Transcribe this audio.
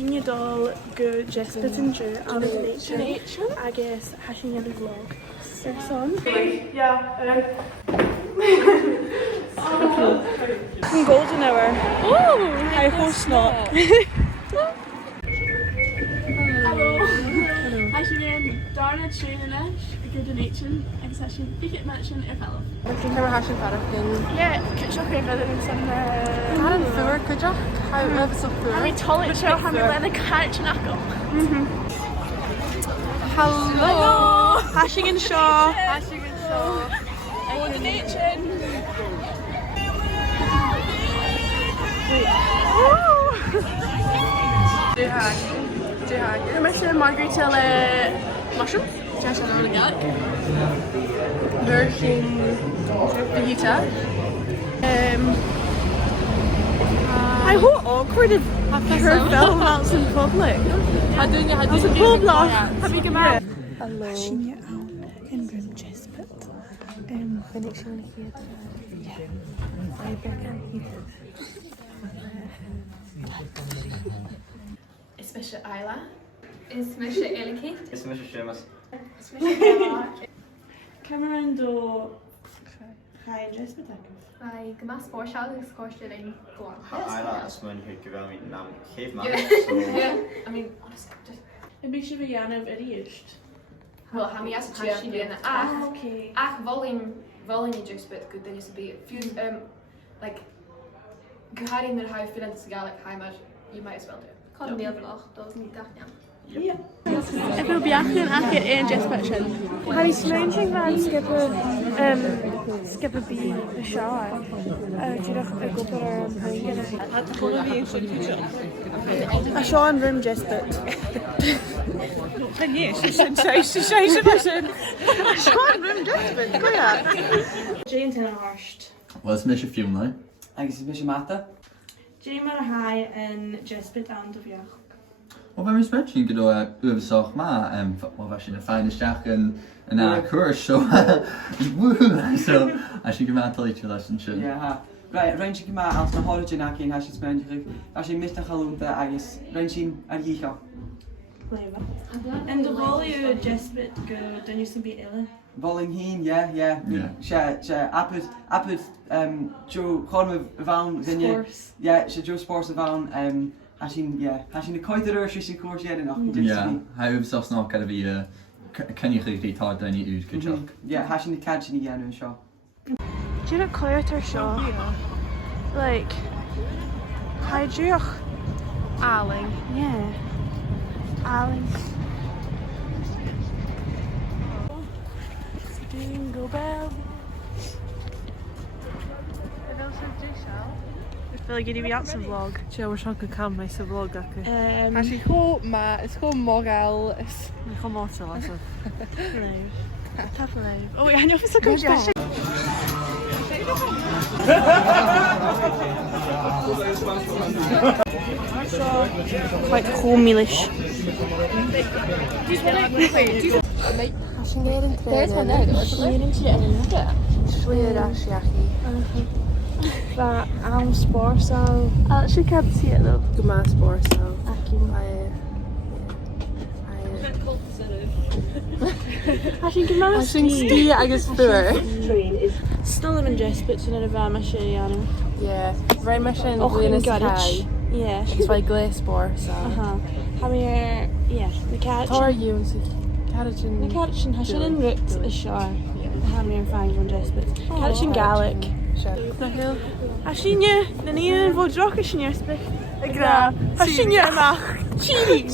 Hashin dul go Deasbad and Dùn Èideann agus hashin the vlog. Airson. Yeah. Golden hour. Oh, I hope not. Hello. Hashin Darna Training go Dùn Èideann agus hashin big mention Fealla-dhà. Can we hashin paraffin? Yeah, could you have evidence on the Hadn't four, could you? How was up four? How we told it show how we let the catch and knuckle. Hello. Hashing and Shaw. Hashing and Shaw. Dùn Èideann. Drochaid. We're missing Margarita mushrooms. Just a little garlic. Virgin fajita. I hope awkward if her film out in public. Als een public. Heb je gemaakt? Hallo. Hashin je aan in room Deasbad. Ben ik zo nighean? Ja. Easbaig en Is Misha Ayla? Is Misha Elikate? Is Misha Seamus? Is Misha Cameron do ga je Deasbad Ai, gymas borsal ys cwestiwn ein gwan. Ayla is mijn geweldig naam. Geef maar. I mean, honestly, just... Een beetje van Jan of eerst. Wel, ha mi as a Hashin champion. okay. Ach, volume you just bit good, then you be few, like, gehad naar how feeling to Gaelic heimer, you might as well do it. Kan deel vlog, dat is niet echt, ja. Ja. Ik wil beachten aan je in Deasbad zijn. Ga je smijntje van skippen bij de show. Die dag ik op er heen. Het gewoon weer zo goed. A show in room Deasbad. Ben je? Ze zijn. A show in room Deasbad. Kom ja. Jane ten Harst. Wat is Misha film nou? Agus is Misha Mata. Jane maar hij in Deasbad aan de vjacht. Wat ben je misschien gedaan overzag maar wat was je een fijne dag en een koers zo zo als je gemaakt al iets lessen zo. Ja. Reinje gemaakt als een horretje na geen hasjes ben terug. Als je mist dan gaan agus Reinje aan je gaan. En de rol je Deasbad go dan je ze bij Ellen. Balling heen, ja. Ze apud Joe gewoon van zijn je. Ja, ze Joe Sports van Hashin de koiter is in koers en nog. Ja, hij overzag nog kan we kan je really hard dan niet uit kun je. Ja, hashin de catch niet aan show. Do you know Claire show? Like, how do you? Aling. Yeah. Aling. Jingle bell. I feel like you'd be out some vlog. Ja, we gaan gaan met zijn vlog dakken. Als je gewoon, maar het is gewoon moraal is. Gewoon mortal also. Live. Have live. Oh ja, nu is het ook special. Quite cool-mealish. Als je meer in trainen. Va aan sportzaal. Als je kan zien het ook. Gemaakt sportzaal. Als je gemaakt Als je ski agus vuur. Stil in Deasbad in een warme Sheriano. Ja, very much in Och in sky. garage. Yeah. It's like glass sportzaal. Gaan we hier, ja, de kaartje. Tar use. Kaartje. De kaartje has je in route is sure. Gaan we hier fijn van Deasbad. Kaartje Gaelic. Hashin je, de nighean voor Drochaid in Easbaig. Ik graag. Hashin je mag. Chiri.